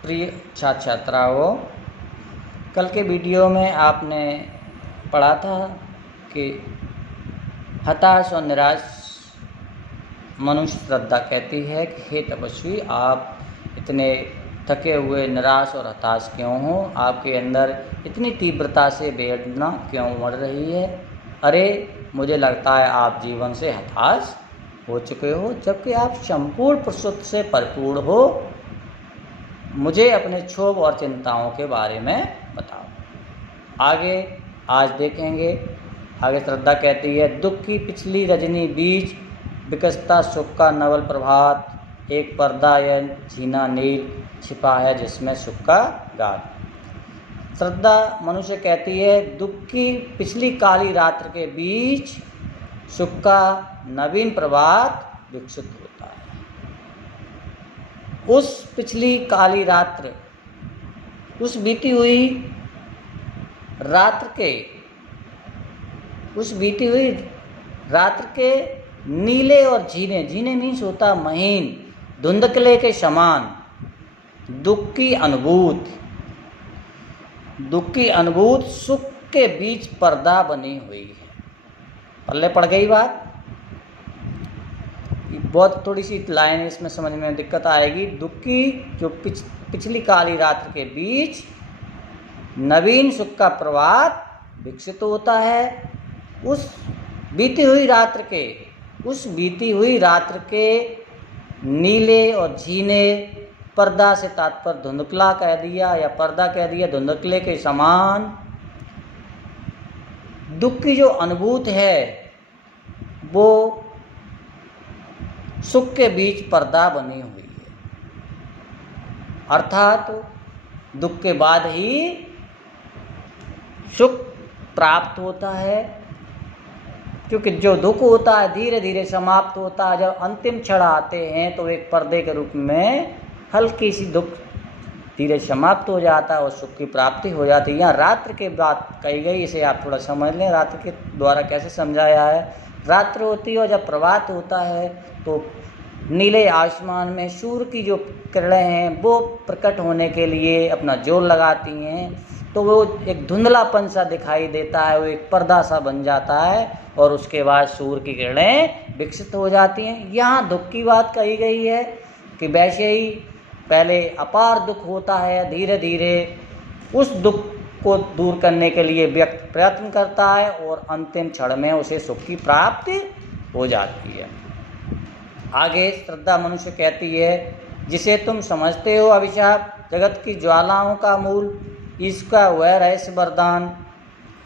प्रिय छात्र छात्राओं, कल के वीडियो में आपने पढ़ा था कि हताश और निराश मनुष्य श्रद्धा कहती है कि हे तपस्वी, आप इतने थके हुए, निराश और हताश क्यों हो? आपके अंदर इतनी तीव्रता से वेदना क्यों उमड़ रही है? अरे, मुझे लगता है आप जीवन से हताश हो चुके हो, जबकि आप संपूर्ण प्रसुप्त से भरपूर हो। मुझे अपने क्षोभ और चिंताओं के बारे में बताओ। आगे आज देखेंगे। आगे श्रद्धा कहती है, दुख की पिछली रजनी बीच विकसता सुख का नवल प्रभात, एक पर्दा या झीना नील छिपा है जिसमें सुख का गात। श्रद्धा मनुष्य कहती है, दुख की पिछली काली रात्र के बीच सुख का नवीन प्रभात विकसित होता है। उस पिछली काली रात्र, उस बीती हुई रात्र के नीले और झीने मीन्स होता महीन धुंधकले के समान दुख की अनुभूत सुख के बीच पर्दा बनी हुई है। पल्ले पड़ गई बात। बहुत थोड़ी सी लाइन इसमें समझ में दिक्कत आएगी। दुख की जो पिछली काली रात्र के बीच नवीन सुख का प्रभात विकसित होता है। उस बीती हुई रात्र के नीले और झीने, पर्दा से तात्पर्य धुंधकला कह दिया या पर्दा कह दिया, धुंधकले के समान दुख की जो अनुभूत है वो सुख के बीच पर्दा बनी हुई है। अर्थात दुख के बाद ही सुख प्राप्त होता है, क्योंकि जो दुख होता है धीरे धीरे समाप्त होता है। जब अंतिम क्षण आते हैं तो एक पर्दे के रूप में हल्की सी दुख धीरे समाप्त हो जाता है और सुख की प्राप्ति हो जाती है। यहाँ रात्र की बात कही गई, इसे आप थोड़ा समझ लें। रात्र के द्वारा कैसे समझाया है? रात्र होती है और जब प्रभात होता है तो नीले आसमान में सूर्य की जो किरणें हैं वो प्रकट होने के लिए अपना जोर लगाती हैं, तो वो एक धुंधलापन सा दिखाई देता है, वो एक पर्दा सा बन जाता है और उसके बाद सूर्य की किरणें विकसित हो जाती हैं। यहाँ दुख की बात कही गई है कि वैसे ही पहले अपार दुख होता है, धीरे धीरे उस दुख को दूर करने के लिए व्यक्ति प्रयत्न करता है और अंतिम क्षण में उसे सुख की प्राप्ति हो जाती है। आगे श्रद्धा मनुष्य कहती है, जिसे तुम समझते हो अभिशाप, जगत की ज्वालाओं का मूल, इसका वह रहस्य वरदान,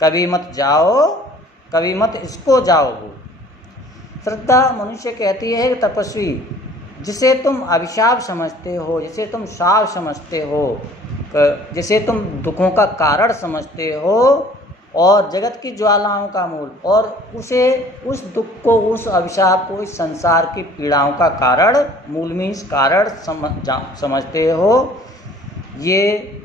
कभी मत इसको जाओ भूल। श्रद्धा मनुष्य कहती है, तपस्वी, जिसे तुम अभिशाप समझते हो, जिसे तुम शाप समझते हो, जिसे तुम दुखों का कारण समझते हो और जगत की ज्वालाओं का मूल, और उस दुख को, उस अभिशाप को, इस संसार की पीड़ाओं का कारण, मूल मीन्स कारण समझते हो, ये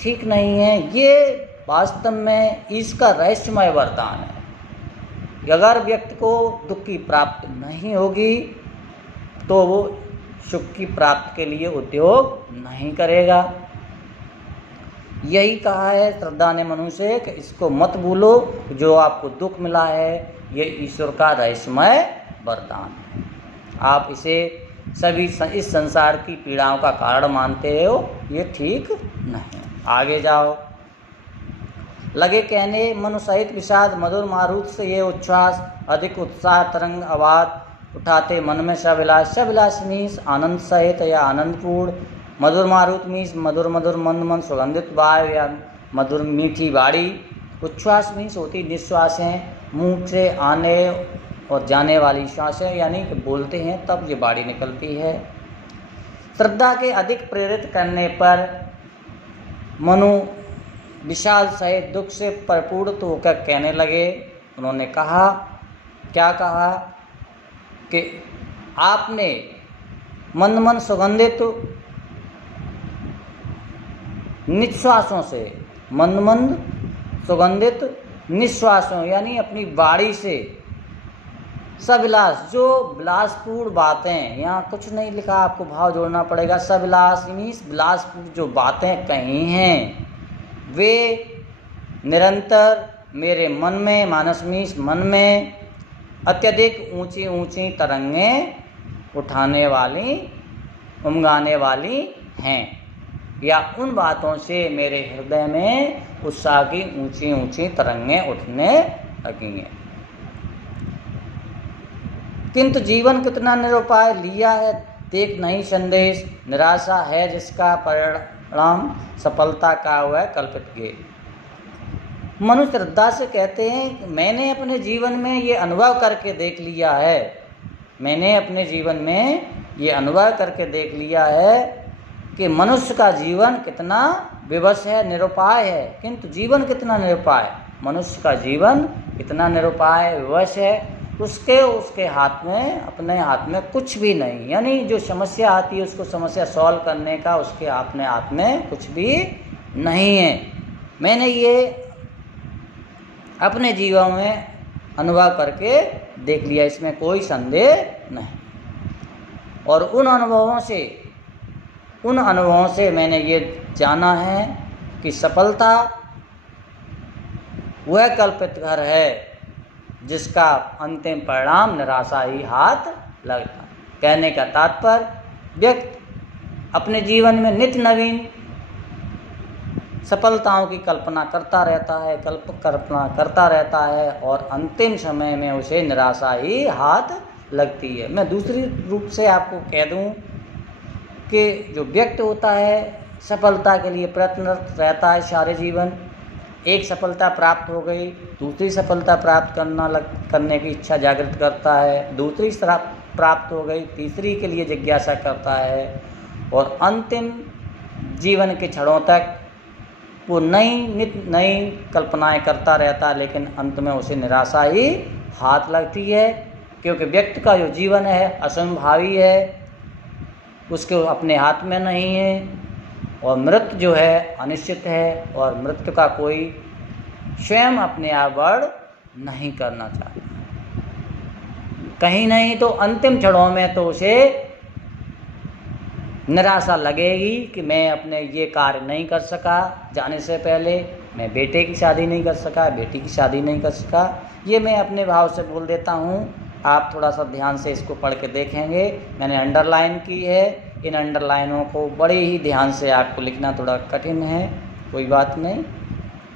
ठीक नहीं है। ये वास्तव में इसका रहस्यमय वरदान है। अगर व्यक्ति को दुख की प्राप्ति नहीं होगी तो वो सुख की प्राप्ति के लिए उद्योग नहीं करेगा। यही कहा है श्रद्धा ने मनुष्य से कि इसको मत भूलो, जो आपको दुख मिला है ये ईश्वर का रहस्यमय वरदान है। आप इसे सभी इस संसार की पीड़ाओं का कारण मानते हो, ये ठीक नहीं। आगे जाओ। लगे कहने मनु सहित विषाद, मधुर मारुत से ये उच्छ्वास, अधिक उत्साह तरंग आवाज उठाते मन में सविलास मीन्स आनंद सहित या आनंदपूर्ण, मधुर मारुत मीन्स मधुर मंद सुगंधित वायु या मधुर मीठी बाड़ी। उच्छ्वास मीन्स होती निश्वासें, मुंह से आने और जाने वाली श्वासें, यानी कि बोलते हैं तब ये बाड़ी निकलती है। श्रद्धा के अधिक प्रेरित करने पर मनु विशाल सहित दुख से परिपूर्ण होकर कहने लगे। उन्होंने कहा, क्या कहा कि आपने मंद सुगंधित निश्वासों से, मंद सुगंधित निश्वासों यानी अपनी वाणी से सविलास, जो विलासपूर्ण बातें, यहाँ कुछ नहीं लिखा, आपको भाव जोड़ना पड़ेगा। सविलास मीन्स विलासपूर्ण जो बातें कही हैं वे निरंतर मेरे मन में, मानस मीन्स मन में, अत्यधिक ऊंची ऊंची तरंगें उठाने वाली, उमगाने वाली हैं, या उन बातों से मेरे हृदय में उत्साह की ऊंची ऊंची तरंगें उठने लगी हैं। किंतु जीवन कितना निरुपाय, लिया है देख नहीं संदेश, निराशा है जिसका परिणाम सफलता का हुआ कल्पित गे। मनुष्य श्रद्धा से कहते हैं मैंने अपने जीवन में ये अनुभव करके देख लिया है, मैंने अपने जीवन में ये अनुभव करके देख लिया है कि मनुष्य का जीवन कितना विवश है, निरुपाय है। किंतु जीवन कितना निरुपाय, मनुष्य का जीवन कितना निरुपाय विवश है, उसके हाथ में, अपने हाथ में कुछ भी नहीं, यानी जो समस्या आती है उसको समस्या सॉल्व करने का उसके अपने हाथ में कुछ भी नहीं है। मैंने ये अपने जीवन में अनुभव करके देख लिया, इसमें कोई संदेह नहीं। और उन अनुभवों से मैंने ये जाना है कि सफलता वह कल्पित घर है जिसका अंतिम परिणाम निराशा ही हाथ लगता। कहने का तात्पर्य व्यक्ति अपने जीवन में नित्य नवीन सफलताओं की कल्पना करता रहता है और अंतिम समय में उसे निराशा ही हाथ लगती है। मैं दूसरी रूप से आपको कह दूं कि जो व्यक्ति होता है सफलता के लिए प्रयत्नरत रहता है सारे जीवन, एक सफलता प्राप्त हो गई, दूसरी सफलता प्राप्त करने की इच्छा जागृत करता है, दूसरी प्राप्त हो गई, तीसरी के लिए जिज्ञासा करता है, और अंतिम जीवन के क्षणों तक वो नई कल्पनाएं करता रहता है, लेकिन अंत में उसे निराशा ही हाथ लगती है। क्योंकि व्यक्ति का जो जीवन है असंभावी है, उसके अपने हाथ में नहीं है, और मृत्यु जो है अनिश्चित है, और मृत्यु का कोई स्वयं अपने आप वर्ण नहीं करना चाहता। कहीं नहीं तो अंतिम क्षणों में तो उसे निराशा लगेगी कि मैं अपने ये कार्य नहीं कर सका, जाने से पहले मैं बेटे की शादी नहीं कर सका, बेटी की शादी नहीं कर सका। ये मैं अपने भाव से बोल देता हूँ, आप थोड़ा सा ध्यान से इसको पढ़ के देखेंगे। मैंने अंडरलाइन की है, इन अंडरलाइनों को बड़े ही ध्यान से आपको लिखना थोड़ा कठिन है, कोई बात नहीं।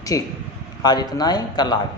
ठीक, आज इतना ही, कल आगे।